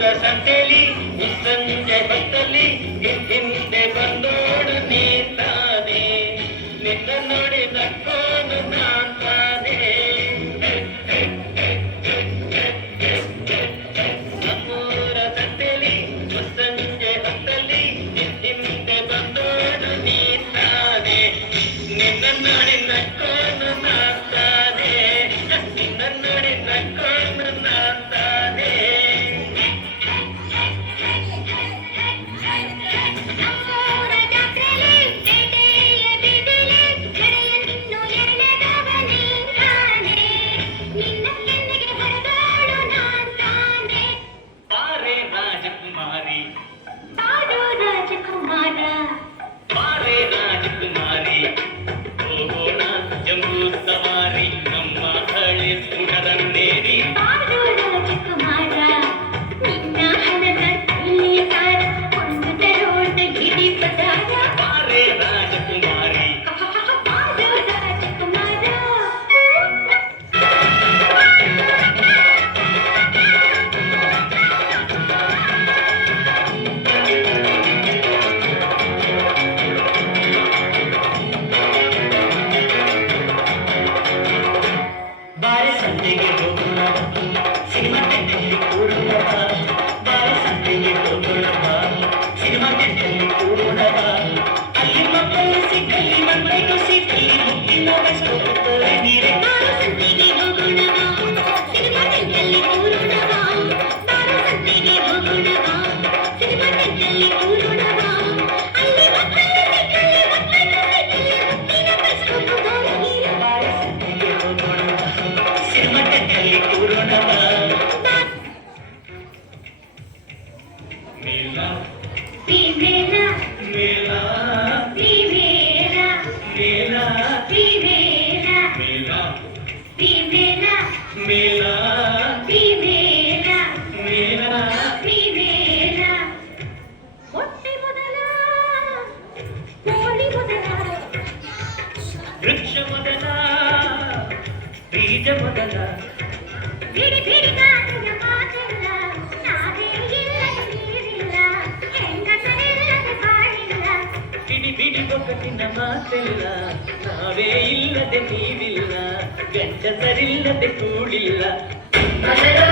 ಸಂತೆಲಿ ಸಂಜೆ ಹೊತ್ತಲ್ಲಿ ಹಿಂದೆ ಬಂದೋಡು ನೀತಾನೆ ನಿನ್ನ ನೋಡಿ ನಕ್ಕೋನು ನಾತಾನೆ ನಮ್ಮೂರ ಸಂತೆಲಿ ಸಂಜೆ ಹೊತ್ತಲ್ಲಿ ಹಿಂದೆ ಬಂದೋಡು ನೀತಾನೆ ನಿನ್ನ ನೋಡಿ ನಕ್ಕೋನು ನಾತಾನೆ ನಿನ್ನ ನೋಡಿ ನಕ್ಕೋನು ನಾತಾನೆ ಸವಾರಿ ನಮ್ಮ ಹಳೆ ಸುಡರನ್ನೇರಿ ರಾಜಕುಮಾರ ನಿನ್ನ ಹಣದ ಇಲ್ಲಿಕಾರ ಒಂದು ತರೋಟ ಗಿಡಿ ಪದಾರ ಬಾರೆ ರಾಜಕುಮಾರಿ ರಾಜಕುಮಾರ ಬಾರೆ ಸಂತೆಗೆ ಹೋಗೋಣ ಸಿನಿಮಾ ಟೆಂಟಲ್ಲಿ ಕೂಡೋಣ ಬಾರೆ ಸಂತೆಗೆ ಹೋಗೋಣ ಸಿನಿಮಾ ಟೆಂಟಲ್ಲಿ ಕೂಡೋಣ ಅಲ್ಲಿ ಮಕ್ಕಳು ಸಿಕ್ಕಲ್ಲಿ ಮಕ್ಕಳು ಸಿಕ್ಕಲ್ಲಿ ಮುಕ್ಕಿನ ಬೆಸ್ಕೋತಾರೆ ನೀರೇ ಸಂತೆಗೆ ಹೋಗೋಣ ಸಿನಿಮಾ ಟೆಂಟಲ್ಲಿ ಕೂರೋಣ ಸಂತೆಗೆ ಹೋಗೋಣ ಸಿನಿಮಾ ಟೆಂಟಲ್ಲಿ ಕೂರೋಣ ಅಲ್ಲಿ ಮಕ್ಕಳು ಸಿಕ್ಕಲ್ಲಿ ಮುಕ್ಕಿನ ಬೆಸ್ಕೋತಾರೆ ನೀರೇ ಬಾರೆ ಸಂತೆಗೆ ಹೋಗೋಣ ಸಿನಿಮಾ ಟೆಂಟಲ್ಲಿ ಕೂಡೋಣ ಮೇಲ ಪ್ರೀಮೇಲ ಮೇಲ ಪ್ರೀಮೇಲ ಮೇಲ ಪ್ರೀಮೇಲ ಮೇಲ ಪ್ರೀಮೇಲ ಮೇಲ ಪ್ರೀಮೇಲ ಮೇಲ ಪ್ರೀಮೇಲ ಹೊಟ್ಟೆ ಮೊದಲ ಕೋಳಿ ಮೊದಲ ವೃಕ್ಷ ಮೊದಲ ಬೀಜ ಮೊದಲ ಬಿಡಿ ಬಿಡಿ ಗಾಳಿಯ ಮಾತಿಲ್ಲ ನಾವೇ ಇಲ್ಲದ ನೀರಿಲ್ಲ ಹೆಂಗಸರಿಲ್ಲದ ಬಾಳಿಲ್ಲ ಬಿಡಿ ಬಿಡಿ ಒಗ್ಗಟ್ಟಿನ ಮಾತೆಲ್ಲ ನಾವೇ ಇಲ್ಲದೆ ನೀವಿಲ್ಲ ಗಂಡಸರಿಲ್ಲದೆ ಕೂಡಿಲ್ಲ ಮೊದಲು